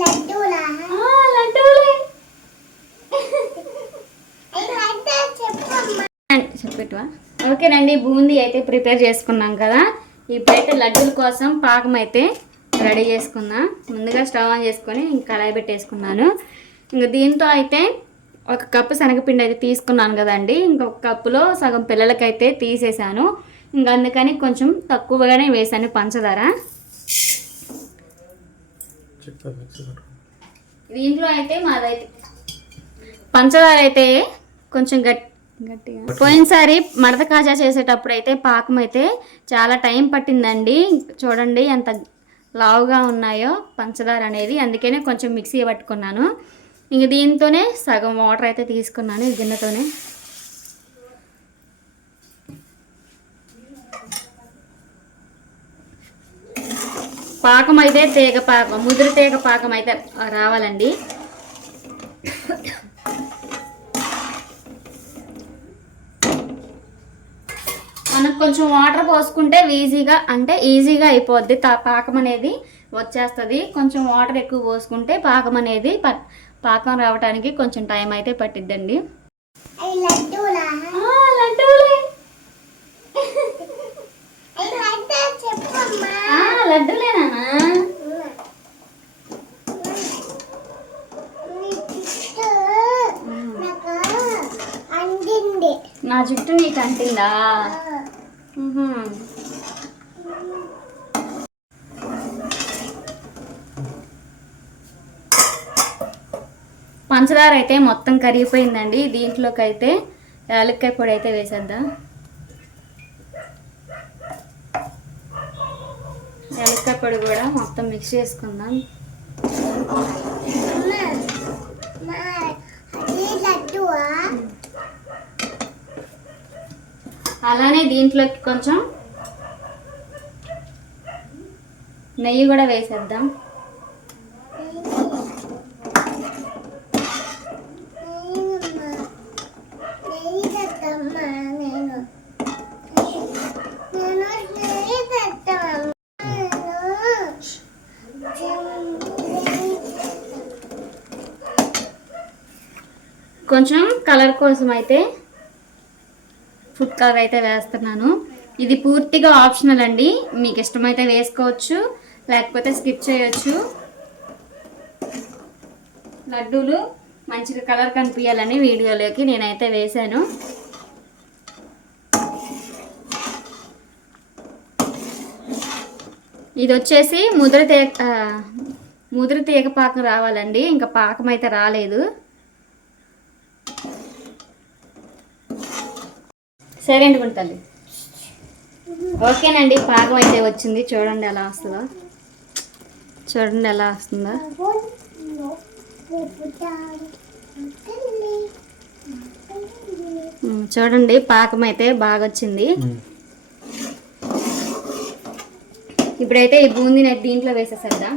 లడ్డూలే చెప్పేటవా. ఓకేనండి, బూందీ అయితే ప్రిపేర్ చేసుకున్నాం కదా. ఇప్పుడైతే లడ్డూల కోసం పాకం అయితే రెడీ చేసుకుందాం. ముందుగా స్టవ్ ఆన్ చేసుకొని ఇంకా కడాయి పెట్టేసుకున్నాను. ఇంకా దీంతో అయితే 1 కప్పు శనగపిండి అయితే తీసుకున్నాను కదండి. ఇంకొక కప్పులో సగం పిల్లలకైతే తీసేసాను. ఇంకా అందుకని కొంచెం తక్కువగానే వేసాను పంచదార. దీంట్లో అయితే మాదైతే పంచదార అయితే కొంచెం గట్టిగా పోయినసారి మడత కాజా చేసేటప్పుడు అయితే పాకం అయితే చాలా టైం పట్టిందండి. చూడండి ఎంత లావుగా ఉన్నాయో పంచదార అనేది. అందుకనే కొంచెం మిక్సీ పట్టుకున్నాను. ఇంక దీంతోనే సగం వాటర్ అయితే తీసుకున్నాను ఈ గిన్నెతోనే. పాకం అయితే తీగ పాకం, ముదురు తీగ పాకం అయితే రావాలండి. మనకు కొంచెం వాటర్ పోసుకుంటే ఈజీగా అయిపోద్ది. పాకం అనేది వచ్చేస్తుంది. కొంచెం వాటర్ ఎక్కువ పోసుకుంటే పాకం అనేది పాకం రావడానికి కొంచెం టైం అయితే పట్టిద్దండి. లడ్డూలేనా? నా జుట్టు నీకు అంటిందా? పంచదార అయితే మొత్తం కరిగిపోయిందండి. దీంట్లోకి అయితే యాలక్కాయ పొడి అయితే వేసేద్దాం. యాలక్కాయ పొడి కూడా మొత్తం మిక్స్ చేసుకుందాం. అలానే దీంట్లోకి కొంచెం నెయ్యి కూడా వేసేద్దాం. కొంచెం కలర్ కోసం అయితే ఫుడ్ కలర్ అయితే వేస్తున్నాను. ఇది పూర్తిగా ఆప్షనల్ అండి. మీకు ఇష్టమైతే వేసుకోవచ్చు, లేకపోతే స్కిప్ చేయొచ్చు. లడ్డూలు మంచిగా కలర్ కనిపించాలని వీడియోలోకి నేనైతే వేసాను. ఇది వచ్చేసి ముదురు తీగ పాకం రావాలండి. ఇంకా పాకం అయితే రాలేదు. సరే అండి గుంటల్లి. ఓకేనండి, పాకం అయితే వచ్చింది. చూడండి ఎలా వస్తుందో. చూడండి పాకం అయితే బాగా వచ్చింది. ఇప్పుడైతే ఈ బూందీని దీంట్లో వేసేసేద్దాం.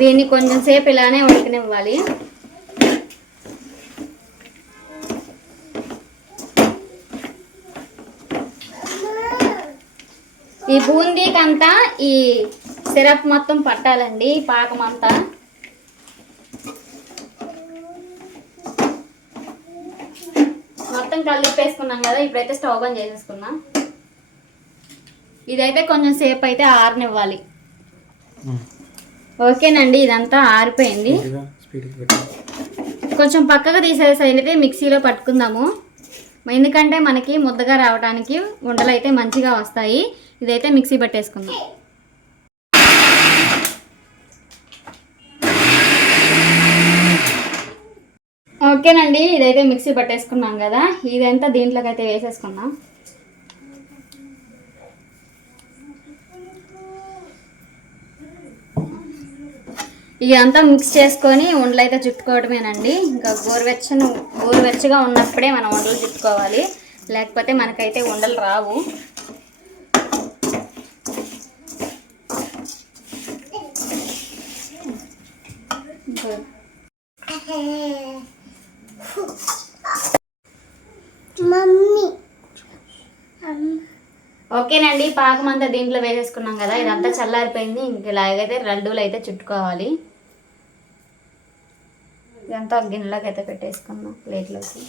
దీన్ని కొంచెం సేపు ఇలానే ఉడకనివ్వాలి. ఈ బూందీకంతా ఈ సిరప్ మొత్తం పట్టాలండి, పాకం అంతా. మొత్తం కలిపేసుకున్నాం కదా. ఇప్పుడైతే స్టవ్ ఆన్ చేసేసుకున్నాం. ఇదైతే కొంచెం సేపు అయితే ఆరనివ్వాలి. ఓకేనండి, ఇదంతా ఆరిపోయింది. కొంచెం పక్కగా తీసేసి అయితే మిక్సీలో పట్టుకుందాము. ఎందుకంటే మనకి ముద్దగా రావడానికి ఉండలు అయితే మంచిగా వస్తాయి. ఇదైతే మిక్సీ పట్టేసుకుందాం. ఓకేనండి, ఇదైతే మిక్సీ పట్టేసుకున్నాం కదా. ఇదంతా దీంట్లోకి అయితే వేసేసుకున్నాం. ఇదంతా మిక్స్ చేసుకొని ఉండలు అయితే చుట్టుకోవడమేనండి. ఇంకా గోరువెచ్చగా ఉన్నప్పుడే మనం ఉండలు చుట్టుకోవాలి, లేకపోతే మనకైతే ఉండలు రావు. ఓకేనండి, పాకం అంతా దీంట్లో వేసేసుకున్నాం కదా, ఇదంతా చల్లారిపోయింది. ఇంక ఇలాగైతే లడ్డూలు అయితే చుట్టుకోవాలి. ఇదంతా ఒక గిన్నెలోకి అయితే పెట్టేసుకున్నాం, ప్లేట్లోకి.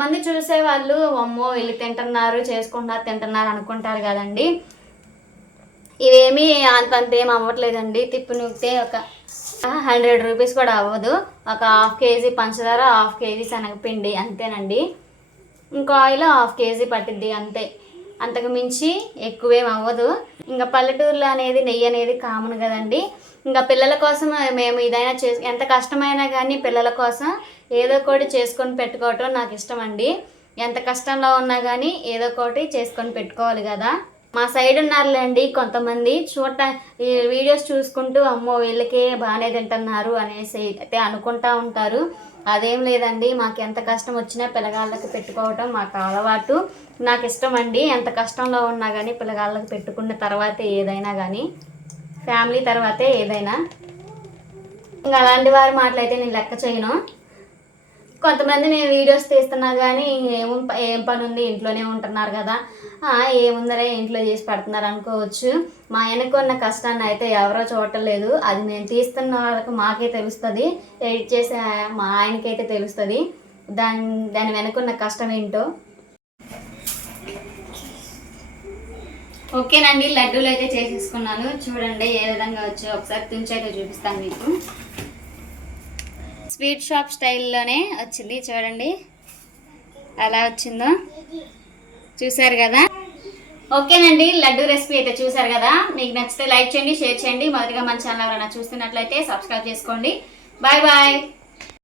మంది చూసే వాళ్ళు అమ్మో వీళ్ళు తింటున్నారు, చేసుకుంటున్నారు, తింటున్నారు అనుకుంటారు కదండి. ఇవేమీ అంతంత ఏం అవ్వట్లేదండి. తిప్పి నూగితే ఒక 100 రూపీస్ కూడా అవ్వదు. ఒక 1/2 కేజీ పంచదార, 1/2 కేజీ శనగపిండి అంతేనండి. ఇంకా ఆయిల్ 1/2 కేజీ పట్టిద్ది అంతే, అంతకు మించి ఎక్కువేం అవ్వదు. ఇంకా పల్లెటూరులో అనేది నెయ్యి అనేది కామన్ కదండి. ఇంకా పిల్లల కోసం మేము ఇదైనా ఎంత కష్టమైనా కానీ పిల్లల కోసం ఏదో ఒకటి చేసుకొని పెట్టుకోవటం నాకు ఇష్టం అండి. ఎంత కష్టంలో ఉన్నా కానీ ఏదో ఒకటి చేసుకొని పెట్టుకోవాలి కదా. మా సైడ్ ఉన్నారులేండి కొంతమంది ఈ వీడియోస్ చూసుకుంటూ అమ్మో వీళ్ళకే బాగానే తింటున్నారు అనేసి అయితే అనుకుంటా ఉంటారు. అదేం లేదండి, మాకు ఎంత కష్టం వచ్చినా పిల్లగాళ్ళకి పెట్టుకోవటం మాకు అలవాటు, నాకు ఇష్టం అండి. ఎంత కష్టంలో ఉన్నా కానీ పిల్లగాళ్ళకి పెట్టుకున్న తర్వాతే ఏదైనా కానీ, ఫ్యామిలీ తర్వాతే ఏదైనా. ఇంకా అలాంటి వారి మాటలైతే నేను లెక్క చేయను. కొంతమంది నేను వీడియోస్ తీస్తున్నా కానీ ఏం పని ఉంది, ఇంట్లోనే ఉంటున్నారు కదా, ఏముందరే ఇంట్లో చేసి పెడుతున్నారు అనుకోవచ్చు. మా వెనకున్న కష్టాన్ని అయితే ఎవరో చూడలేదు. అది నేను తీస్తున్న వాళ్ళకి మాకే తెలుస్తుంది, ఎడిట్ చేసే మా ఆయనకైతే తెలుస్తుంది దాని వెనకున్న కష్టం ఏంటో. ఓకేనండి, లడ్డూలు అయితే చేసేసుకున్నాను. చూడండి ఏ విధంగా వచ్చో ఒకసారి తుంచైతే చూపిస్తాను మీకు. స్వీట్ షాప్ స్టైల్లోనే వచ్చింది, చూడండి ఎలా వచ్చిందో, చూసారు కదా. ఓకేనండి, లడ్డు రెసిపీ అయితే చూసారు కదా. మీకు నచ్చితే లైక్ చేయండి, షేర్ చేయండి. మొదటిగా మన ఛానల్ ఎవరైనా చూస్తున్నట్లయితే సబ్స్క్రైబ్ చేసుకోండి. Bye bye.